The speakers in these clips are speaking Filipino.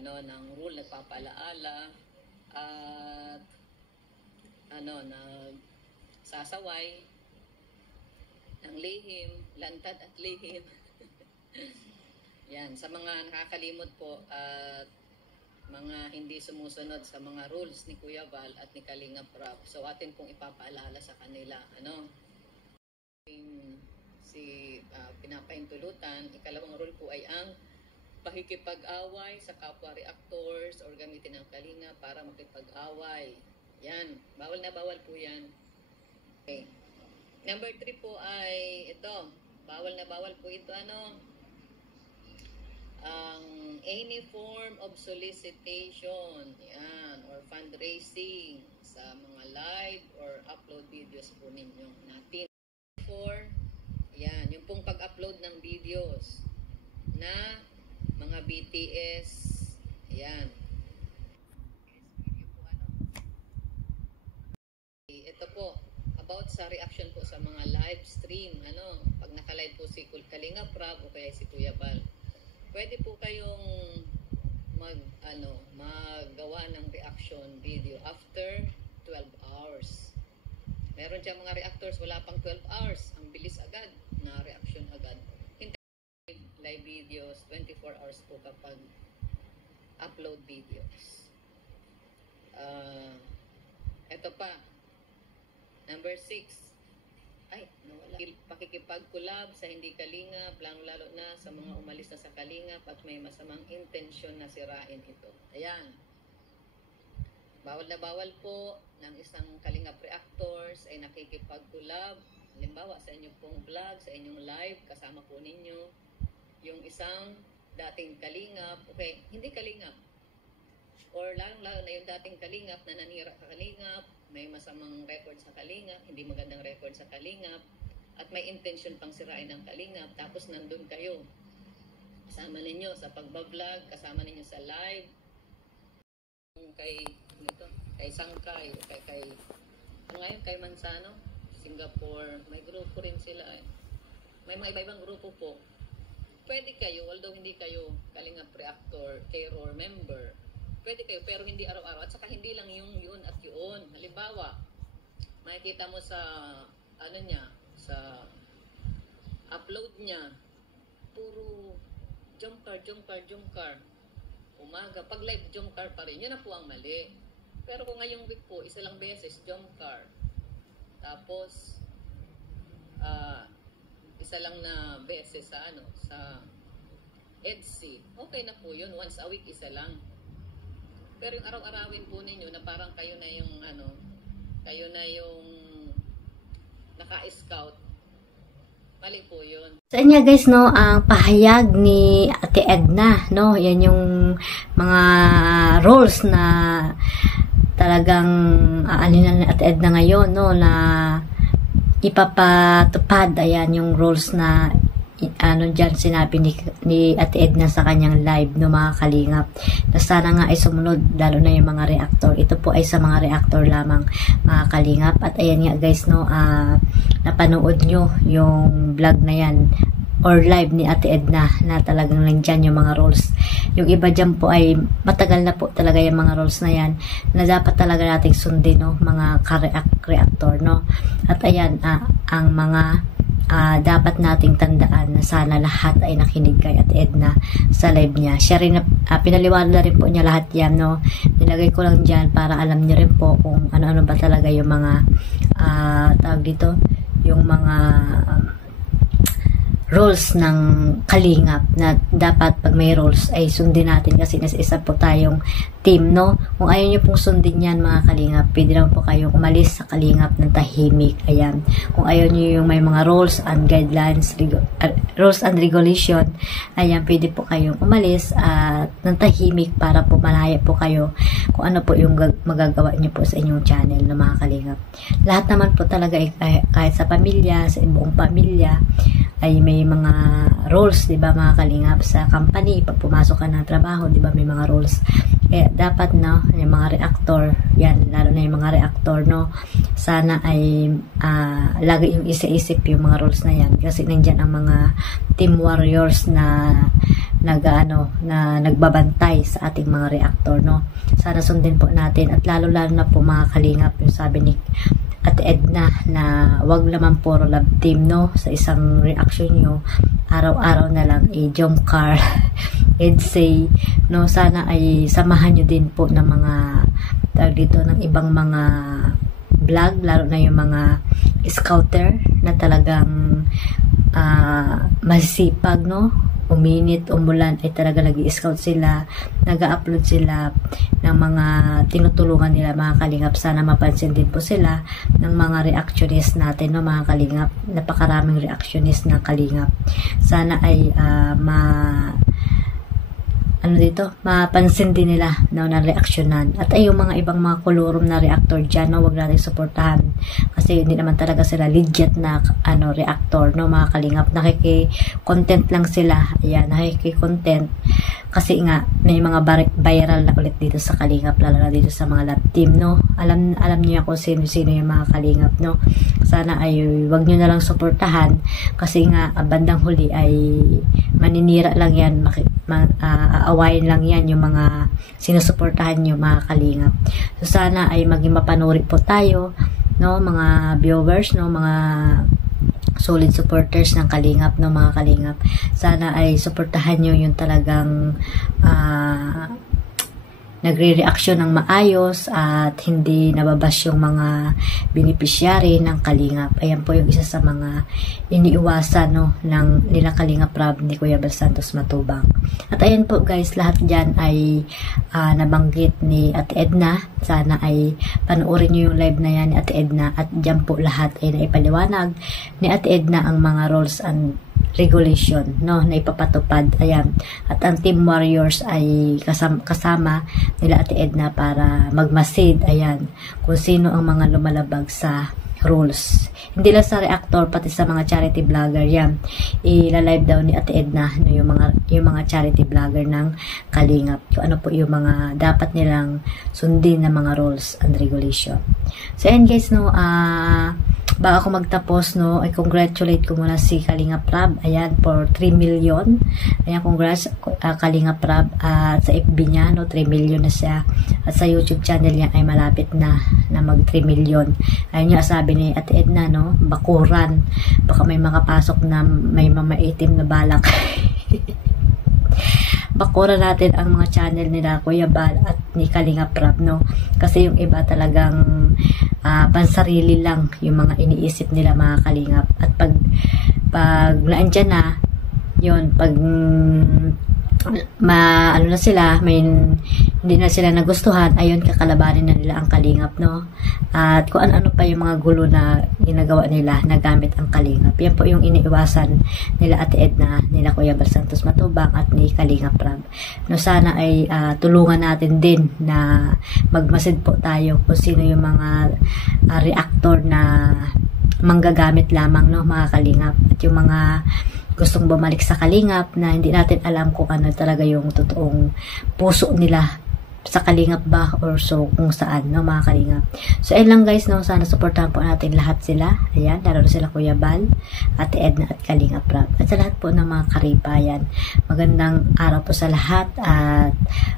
ng rule, nagpapaalaala at sasaway ng lihim, lantad at lihim. Yan, sa mga nakakalimot po at mga hindi sumusunod sa mga rules ni Kuya Val at ni Kalingap Rab. So atin pong ipapaalala sa kanila, pinapaintulutan. Ikalawang rule po ay ang pakikipag-away sa kapwa reactors or gamitin ng kalinga para makipag-away. Yan, bawal na bawal po yan. Okay. Number 3 po ay ito, bawal na bawal po ito, any form of solicitation, yan, or fundraising sa mga live or upload videos po ninyo natin. Yan, yung pong pag-upload ng videos na mga BTS, yan. Ito po, about sa reaction po sa mga live stream, pag naka-live po si Kalingap Rab o kaya si Kuya Val, pwede po kayong maggawa ng reaction video after 12 hours. Meron diyang mga reactors, wala pang 12 hours. Ang bilis agad na reaction agad. Live videos, 24 hours po kapag upload videos. Ito pa. Number 6. Ay, nawala. Pakikipag-collab sa hindi kalingap, lalo na sa mga umalis na sa kalingap at may masamang intensyon na sirain ito. Ayan. Bawal na bawal po ng isang kalingap reactors ay nakikipag-collab. Halimbawa sa inyong pong vlog, sa inyong live, kasama po ninyo yung isang dating kalingap, okay, hindi kalingap. Or lalong-lalo na yung dating kalingap na nanira sa kalingap, may masamang record sa kalingap, hindi magandang record sa kalingap, at may intention pang sirain ng kalingap, tapos nandun kayo. Kasama ninyo sa pagbablog, kasama ninyo sa live, kay Sangkay, ngayon kay Mansano, Singapore, may grupo rin sila eh. May mga iba-ibang grupo po. Pwede kayo, although hindi kayo kalingap reactor, K-ROAR member, pwede kayo, pero hindi araw-araw. At saka hindi lang yung yun at yun. Halimbawa, makikita mo sa, sa upload niya, puro jump car. Umaga, pag live jump car pa rin, yun na po ang mali. Pero kung ngayong week po, isa lang beses, jump car. Tapos, isa lang na beses sa EDC, okay na po yun. Once a week, isa lang. Pero yung araw-arawin po ninyo na parang kayo na yung naka-scout, mali po yun. So yun nga guys, ang pahayag ni Ate Edna, yan yung mga rules na talagang aalinan ni Ate Edna ngayon, na ipapatupad. Ayan yung rules na dyan sinabi ni Ate Edna sa kanyang live, mga kalingap, na sana nga ay sumunod, lalo na yung mga reactor. Ito po ay sa mga reactor lamang, mga kalingap. At ayan nga guys, napanood nyo yung vlog na yan or live ni Ate Edna na talagang nandyan yung mga rules. Yung iba dyan po ay matagal na po talaga yung mga rules na yan na dapat talaga nating sundin, mga ka-reactor, At ayan, ang mga dapat nating tandaan na sana lahat ay nakinig kay Ate Edna sa live niya. Siya rin, pinaliwanag na rin po niya lahat yan, Nilagay ko lang dyan para alam niyo rin po kung ano-ano ba talaga yung mga tawag dito, yung mga rules ng kalingap na dapat pag may rules ay sundin natin kasi nasa isa po tayong team, Kung ayaw nyo pong sundin yan, mga kalingap, pwede lang po kayong umalis sa kalingap ng tahimik. Ayan. Kung ayaw nyo yung may mga rules and guidelines, rules and regulation, ayan, pwede po kayong umalis at ng tahimik para po malaya po kayo kung ano po yung magagawa nyo po sa inyong channel, mga kalingap. Lahat naman po talaga, kahit sa pamilya, sa buong pamilya, ay may mga rules, di ba, mga kalingap, sa company, pag pumasok ka ng trabaho, di ba, may mga rules. Kaya dapat, yung mga reactor, yan, lalo na yung mga reactor, sana ay lagi yung isa-isip yung mga rules na yan. Kasi nandyan ang mga team warriors na na nagbabantay sa ating mga reactor, no. Sana sundin po natin, at lalo na po mga kalingap, yung sabi ni Ate Edna na wag naman puro love team, no, sa isang reaction nyo, araw-araw na lang jump car say, no. Sana ay samahan nyo din po ng mga dito ng ibang mga vlog, lalo na yung mga scouter na talagang masipag, no. Uminit, umulan, ay talaga nag-i-scout sila, nag-upload sila ng mga tinutulungan nila, mga kalingap. Sana mapansin din po sila ng mga reactionist natin, no, mga kalingap. Napakaraming reactionist na kalingap. Sana ay mapansin din nila na reaksyonan. At ay yung mga ibang mga kolorum na reactor dyan, no, wag natin suportahan kasi hindi naman talaga sila legit na reactor, no, mga kalingap. Nakiki-content lang sila. Ayan, nakiki-content kasi nga may mga viral na ulit dito sa kalingap, lalo na dito sa mga lab team, no. Alam niyo kung sino yung mga kalingap, no. Sana ay wag niyo na lang suportahan kasi nga bandang huli ay maninira lang yan, aawayin lang yan yung mga sinusuportahan nyo, mga kalingap. So sana ay maging mapanuri po tayo, no, mga viewers, no, mga solid supporters ng kalingap, no, mga kalingap. Sana ay suportahan nyo yung talagang nagre-reaksyon ng maayos at hindi nababash yung mga beneficiary ng kalingap. Ayan po yung isa sa mga iniiwasan, no, ng nila Kalingap Rab ni Kuya Bal Santos Matubang. At ayan po guys, lahat dyan ay nabanggit ni Ate Edna. Sana ay panoorin nyo yung live na yan ni Ate Edna, at dyan po lahat ay naipaliwanag ni Ate Edna ang mga rules and regulation, no, na ipapatupad. Ayan. At ang Team Warriors ay kasama nila Ate Edna para magmasid, ayan, kung sino ang mga lumalabag sa rules. Hindi lang sa reactor, pati sa mga charity vlogger yan. Ila-live daw ni Ate Edna, no, yung mga charity vlogger ng kalingap. Yung ano po yung mga dapat nilang sundin na mga rules and regulation. So ayan guys, no, bago ako magtapos, no, ay congratulate ko muna si Kalingap Rab, ayan, for 3 million. Ayan, congrats Kalingap Rab, at sa FB niya, no, 3 million na siya, at sa YouTube channel niya ay malapit na mag 3 million. Ayun yung sabi ni Ate Edna, no, bakuran, baka may makapasok na may mamaitim na balak. Bakura natin ang mga channel nila Kuya Bal at ni Kalingap Rab, no, kasi yung iba talagang pansarili lang yung mga iniisip nila, mga kalingap. At pag naandyan na yun, pag ano na sila, hindi na sila nagustuhan, ayun, kakalabanin na nila ang kalingap, no. At kung ano pa yung mga gulo na ginagawa nila na gamit ang kalingap, yan po yung iniiwasan nila Ate Edna, nila Kuya Bal Santos Matubang at ni Kalingap Rab. No, sana ay tulungan natin din na magmasid po tayo kung sino yung mga reactor na manggagamit lamang, no, mga kalingap, at yung mga gustong bumalik sa kalingap na hindi natin alam kung ano talaga yung totoong puso nila sa kalingap ba, or so kung saan, no, mga kalingap. So ayun lang guys, no, sana supportahan po natin lahat sila. Ayan, lalo na sila Kuya Bal, Ate Edna at Kalingap Rab, at sa lahat po ng mga karipayan. Magandang araw po sa lahat, at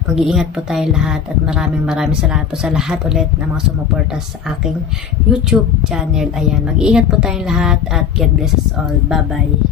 mag-iingat po tayo lahat, at maraming salamat po sa lahat ulit na mga sumuporta sa aking YouTube channel. Ayan, mag-iingat po tayong lahat, at God bless us all. Bye bye.